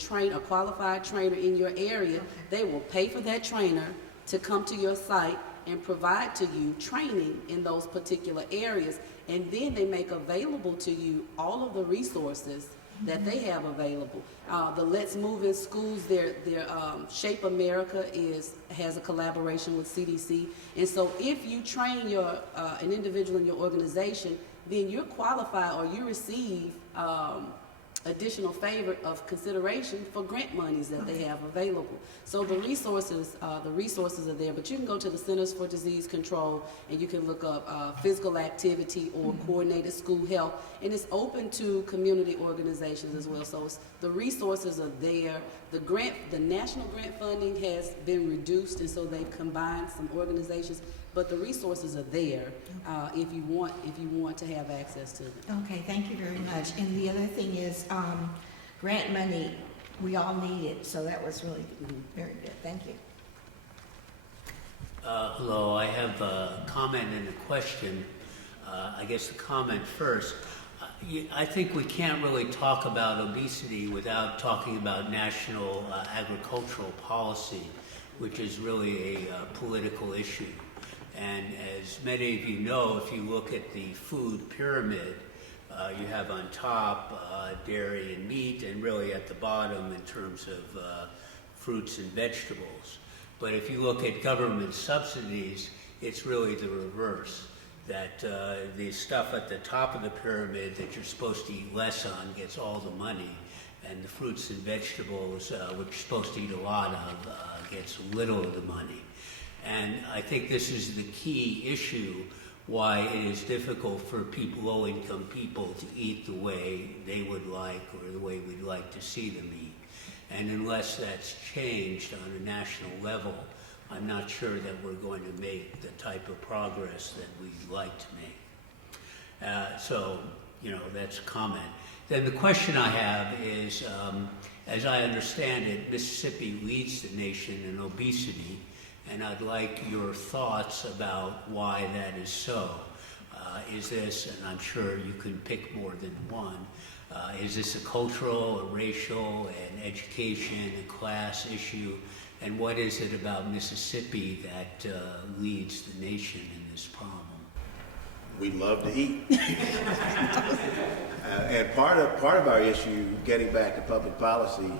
qualified trainer in your area. They will pay for that trainer to come to your site and provide to you training in those particular areas, and then they make available to you all of the resources that they have available. The Let's Move in Schools, their Shape America has a collaboration with CDC, and so if you train an individual in your organization, then you're qualified or you receive additional favor of consideration for grant monies that they have available. So the resources are there, but you can go to the Centers for Disease Control and you can look up physical activity or coordinated school health, and it's open to community organizations as well. So the resources are there. The national grant funding has been reduced, and so they've combined some organizations, but the resources are there if you want to have access to them. Okay, thank you very much. And the other thing is, grant money, we all need it, so that was really very good. Thank you. Hello, I have a comment and a question. I guess the comment first. I think we can't really talk about obesity without talking about national agricultural policy, which is really a political issue. And as many of you know, if you look at the food pyramid, you have on top dairy and meat, and really at the bottom in terms of fruits and vegetables. But if you look at government subsidies, it's really the reverse, that the stuff at the top of the pyramid that you're supposed to eat less on gets all the money, and the fruits and vegetables, which you're supposed to eat a lot of, gets little of the money. And I think this is the key issue why it is difficult for low-income people to eat the way they would like or the way we'd like to see them eat. And unless that's changed on a national level, I'm not sure that we're going to make the type of progress that we'd like to make. So, that's a comment. Then the question I have is, as I understand it, Mississippi leads the nation in obesity, and I'd like your thoughts about why that is so. Is this, and I'm sure you can pick more than one, is this a cultural, a racial, an education, a class issue? And what is it about Mississippi that leads the nation in this problem? We love to eat. And part of our issue, getting back to public policy,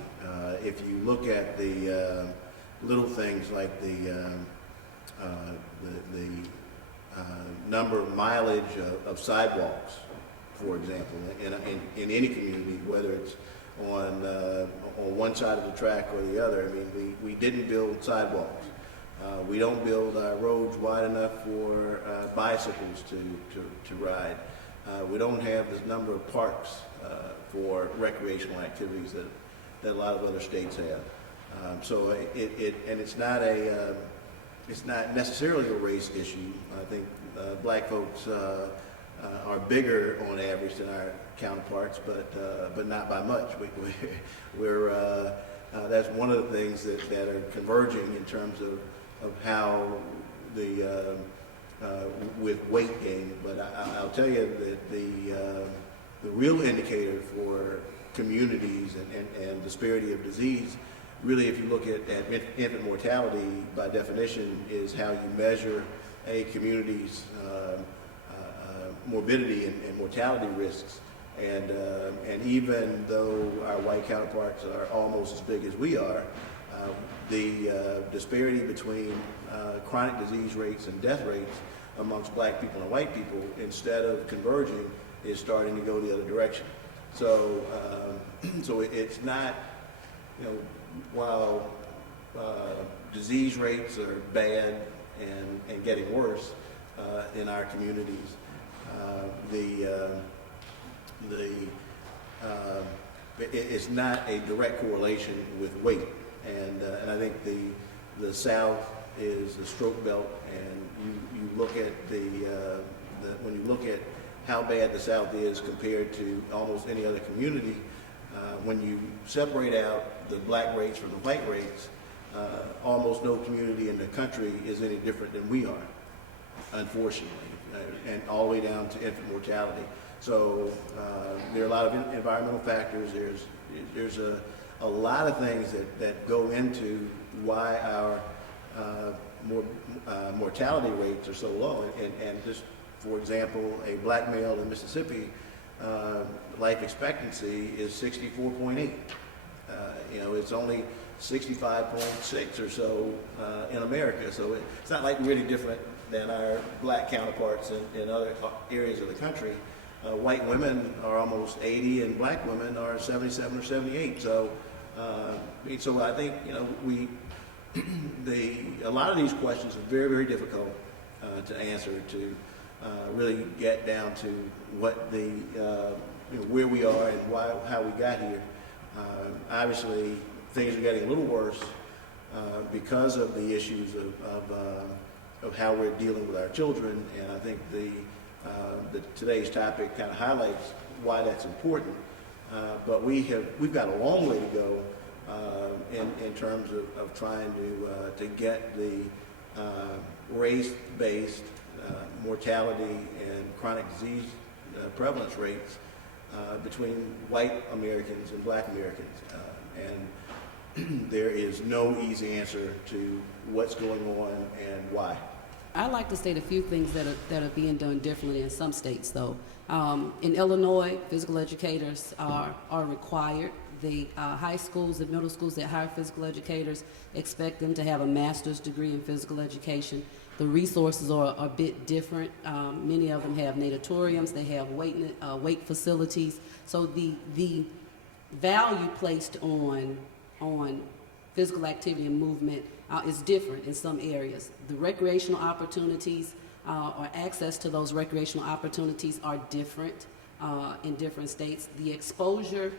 if you look at the little things like the number of mileage of sidewalks, for example, in any community, whether it's on one side of the track or the other. I mean, we didn't build sidewalks. We don't build our roads wide enough for bicycles to ride. We don't have this number of parks for recreational activities that a lot of other states have. So it's not necessarily a race issue. I think black folks are bigger on average than our counterparts, but not by much. That's one of the things that are converging in terms of how with weight gain. But I'll tell you that the real indicator for communities and disparity of disease, really, if you look at infant mortality, by definition, is how you measure a community's morbidity and mortality risks. And even though our white counterparts are almost as big as we are, the disparity between chronic disease rates and death rates amongst black people and white people, instead of converging, is starting to go the other direction. So it's not, while disease rates are bad and getting worse in our communities, it's not a direct correlation with weight. And I think the South is the stroke belt, and you look at when you look at how bad the South is compared to almost any other community, when you separate out the black rates from the white rates, almost no community in the country is any different than we are, unfortunately, and all the way down to infant mortality. So there are a lot of environmental factors. There's a lot of things that go into why our mortality rates are so low. And just for example, a black male in Mississippi, life expectancy is 64.8. It's only 65.6 or so in America. So it's not like really different than our black counterparts in other areas of the country. White women are almost 80 and black women are 77 or 78. So I think, a lot of these questions are very, very difficult to answer, to really get down to what where we are and how we got here. Obviously, things are getting a little worse because of the issues of how we're dealing with our children, and I think today's topic kind of highlights why that's important. But we've got a long way to go in terms of trying to get the race-based mortality and chronic disease prevalence rates between white Americans and black Americans. And there is no easy answer to what's going on and why. I'd like to state a few things that are being done differently in some states, though. In Illinois, physical educators are required. The high schools and middle schools that hire physical educators expect them to have a master's degree in physical education. The resources are a bit different. Many of them have natatoriums, they have weight facilities. So the value placed on physical activity and movement is different in some areas. The recreational opportunities or access to those recreational opportunities are different in different states. The exposure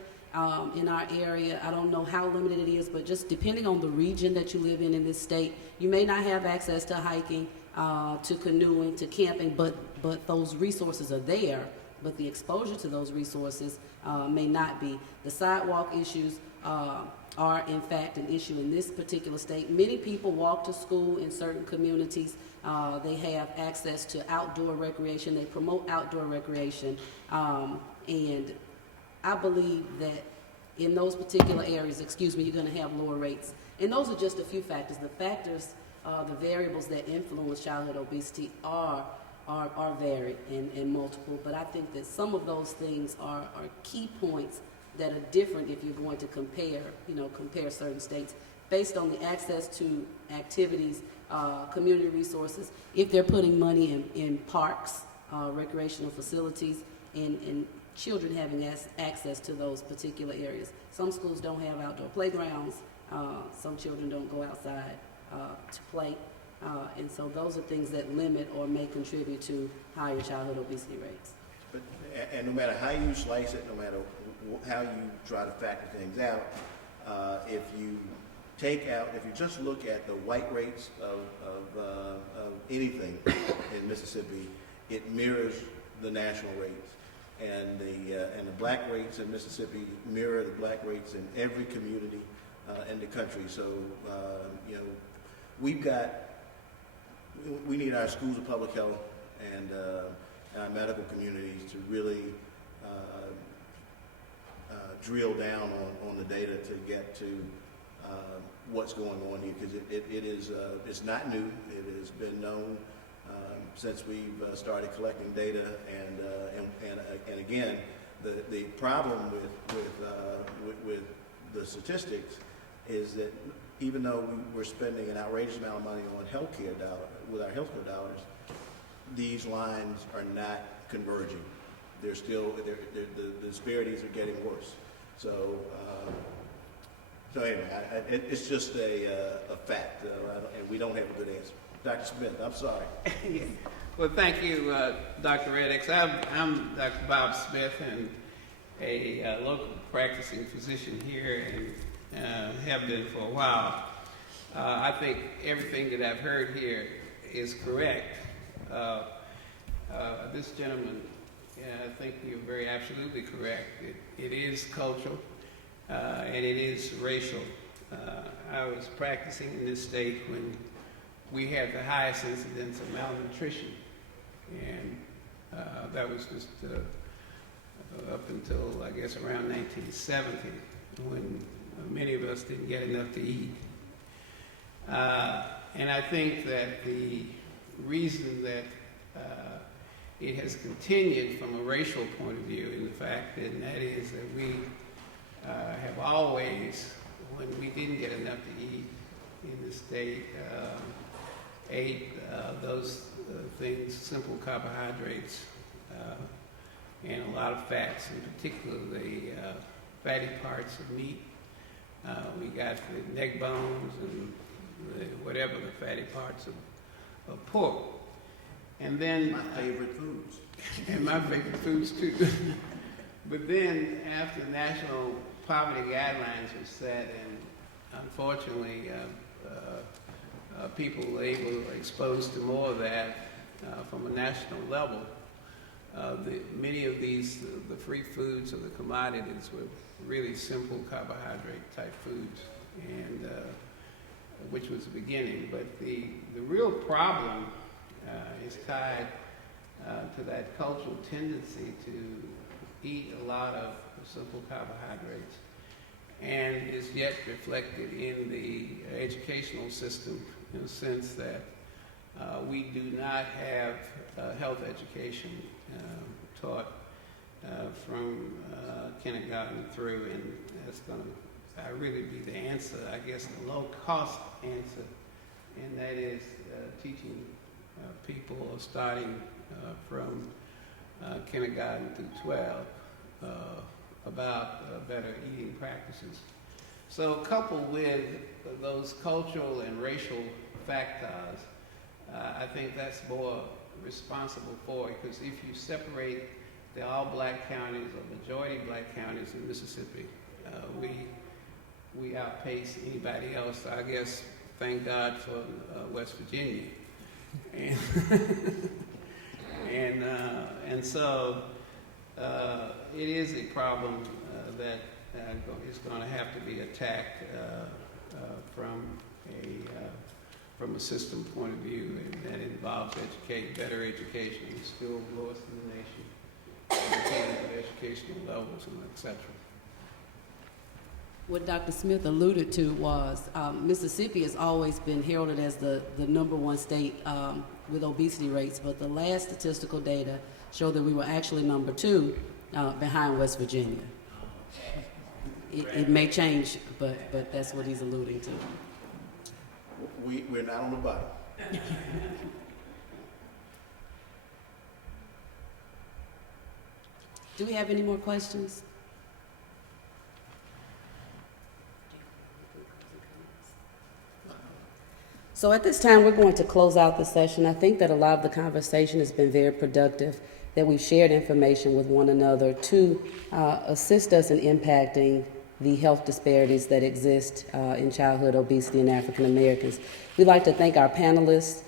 in our area, I don't know how limited it is, but just depending on the region that you live in this state, you may not have access to hiking, to canoeing, to camping, but those resources are there, but the exposure to those resources may not be. The sidewalk issues are in fact an issue in this particular state. Many people walk to school in certain communities. They have access to outdoor recreation. They promote outdoor recreation. And I believe that in those particular areas, you're going to have lower rates. And those are just a few factors. The factors, the variables that influence childhood obesity are varied and multiple. But I think that some of those things are key points that are different if you're going to compare certain states based on the access to activities, community resources, if they're putting money in parks, recreational facilities, and children having access to those particular areas. Some schools don't have outdoor playgrounds. Some children don't go outside to play. And so those are things that limit or may contribute to higher childhood obesity rates. And no matter how you slice it, no matter how you try to factor things out, if you just look at the white rates of anything in Mississippi, it mirrors the national rates, and the black rates in Mississippi mirror the black rates in every community in the country. So we need our schools of public health and our medical communities to really drill down on the data to get to what's going on here, because it's not new. It has been known since we've started collecting data, and again, the problem with the statistics is that even though we're spending an outrageous amount of money on healthcare dollars, these lines are not converging. They're still, the disparities are getting worse. So anyway, it's just a fact, and we don't have a good answer. Dr. Smith, I'm sorry. Well, thank you, Dr. Reddix. I'm Dr. Bob Smith, and a local practicing physician here, and have been for a while. I think everything that I've heard here is correct. This gentleman, I think you're very absolutely correct. It is cultural, and it is racial. I was practicing in this state when we had the highest incidence of malnutrition, and that was just up until, I guess, around 1970, when many of us didn't get enough to eat. And I think that the reason that it has continued from a racial point of view in the fact and that is that we have always, when we didn't get enough to eat in the state, ate those things, simple carbohydrates, and a lot of fats, in particular the fatty parts of meat. We got the neck bones and whatever the fatty parts of pork. And then My favorite foods. and my favorite foods too. But then after national poverty guidelines were set, and unfortunately people were exposed to more of that from a national level, many of these, the free foods or the commodities were really simple carbohydrate type foods, and which was the beginning. But the real problem is tied to that cultural tendency to eat a lot of simple carbohydrates, and is yet reflected in the educational system in the sense that we do not have health education taught from kindergarten through, and that's going to really be the answer, I guess, the low-cost answer, and that is teaching people starting from kindergarten through 12 about better eating practices. So coupled with those cultural and racial factors, I think that's more responsible for it, because if you separate the all-black counties or majority black counties in Mississippi, we outpace anybody else. I guess, thank God for West Virginia. And so it is a problem that is going to have to be attacked from a system point of view, and that involves better education, still lowest in the nation, educational levels, and et cetera. What Dr. Smith alluded to was Mississippi has always been heralded as the number one state with obesity rates, but the last statistical data show that we were actually number 2 behind West Virginia. It may change, but that's what he's alluding to. We're not on the bottom. Do we have any more questions? So at this time, we're going to close out the session. I think that a lot of the conversation has been very productive, that we've shared information with one another to assist us in impacting the health disparities that exist in childhood obesity in African Americans. We'd like to thank our panelists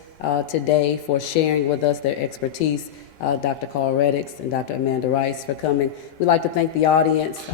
today for sharing with us their expertise, Dr. Carl Reddix and Dr. Amanda Rice for coming. We'd like to thank the audience